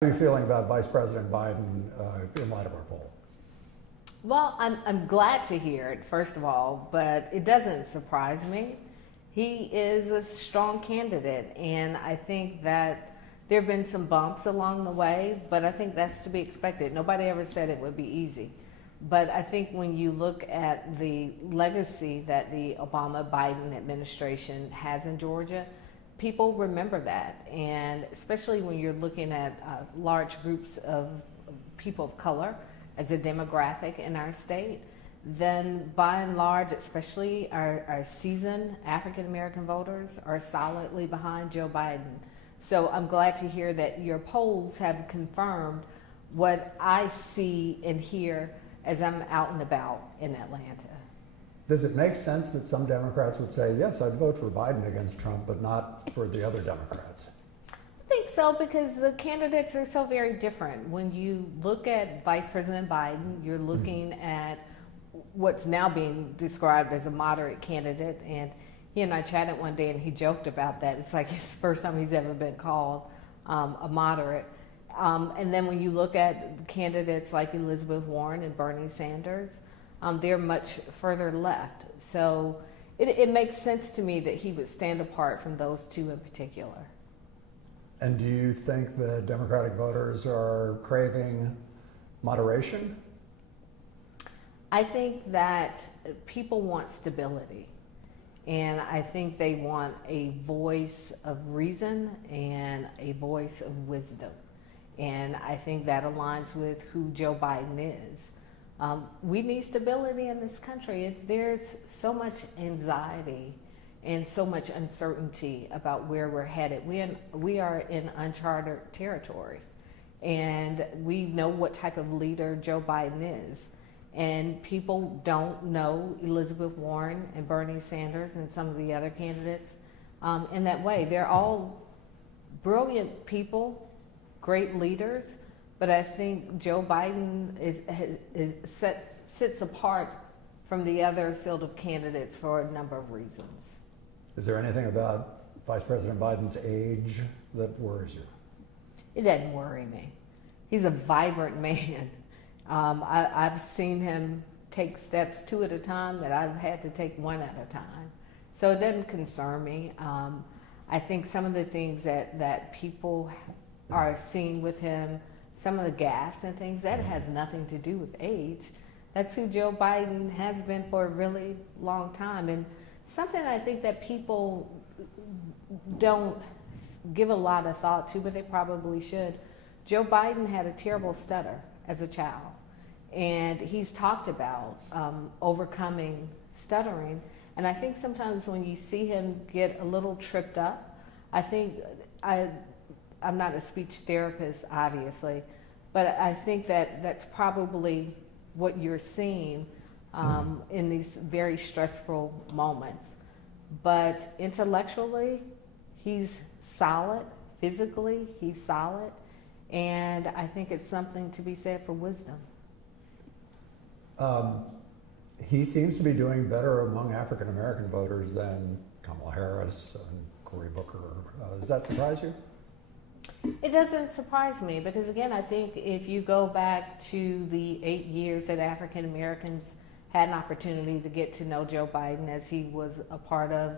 How are you feeling about Vice President Biden in light of our poll? Well, I'm glad to hear it, first of all, but it doesn't surprise me. He is a strong candidate, and I think that there have been some bumps along the way, but I think that's to be expected. Nobody ever said it would be easy. But I think when you look at the legacy that the Obama-Biden administration has in Georgia, people remember that. And especially when you're looking at large groups of people of color as a demographic in our state, then by and large, especially our seasoned African American voters are solidly behind Joe Biden. So I'm glad to hear that your polls have confirmed what I see and hear as I'm out and about in Atlanta. Does it make sense that some Democrats would say, yes, I'd vote for Biden against Trump, but not for the other Democrats? I think so, because the candidates are so very different. When you look at Vice President Biden, you're looking at what's now being described as a moderate candidate. And he and I chatted one day and he joked about that. It's like his first time he's ever been called a moderate. And then when you look at candidates like Elizabeth Warren and Bernie Sanders, they're much further left. So it makes sense to me that he would stand apart from those two in particular. And do you think the Democratic voters are craving moderation? I think that people want stability. And I think they want a voice of reason and a voice of wisdom. And I think that aligns with who Joe Biden is. We need stability in this country. There's so much anxiety and so much uncertainty about where we're headed. We are in uncharted territory, and we know what type of leader Joe Biden is. And people don't know Elizabeth Warren and Bernie Sanders and some of the other candidates in that way. They're all brilliant people, great leaders, but I think Joe Biden sits apart from the other field of candidates for a number of reasons. Is there anything about Vice President Biden's age that worries you? It doesn't worry me. He's a vibrant man. I've seen him take steps two at a time that I've had to take one at a time. So it doesn't concern me. I think some of the things that people are seeing with him, some of the gaffes and things, that has nothing to do with age. That's who Joe Biden has been for a really long time. And something I think that people don't give a lot of thought to, but they probably should. Joe Biden had a terrible stutter as a child. And he's talked about overcoming stuttering. And I think sometimes when you see him get a little tripped up, I think, I'm not a speech therapist, obviously, but I think that that's probably what you're seeing in these very stressful moments. But intellectually, he's solid. Physically, he's solid. And I think it's something to be said for wisdom. He seems to be doing better among African American voters than Kamala Harris and Cory Booker. Does that surprise you? It doesn't surprise me because, again, I think if you go back to the 8 years that African Americans had an opportunity to get to know Joe Biden as he was a part of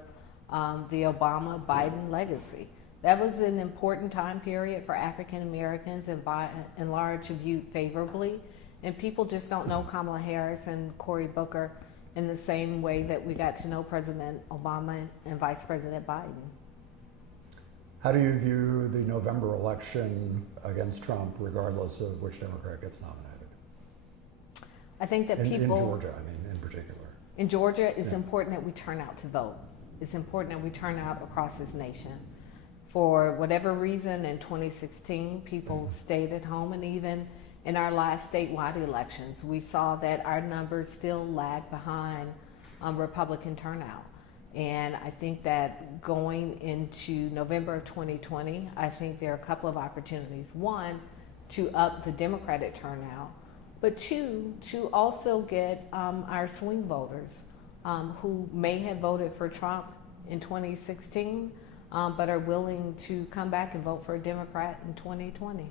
the Obama-Biden legacy, that was an important time period for African Americans and by and large viewed favorably. And people just don't know Kamala Harris and Cory Booker in the same way that we got to know President Obama and Vice President Biden. How do you view the November election against Trump, regardless of which Democrat gets nominated? I think that in Georgia, I mean, in particular. In Georgia, it's important that we turn out to vote. It's important that we turn out across this nation. For whatever reason, in 2016, people stayed at home, and even in our last statewide elections, we saw that our numbers still lag behind Republican turnout. And I think that going into November of 2020, I think there are a couple of opportunities. One, to up the Democratic turnout, but two, to also get our swing voters who may have voted for Trump in 2016, but are willing to come back and vote for a Democrat in 2020.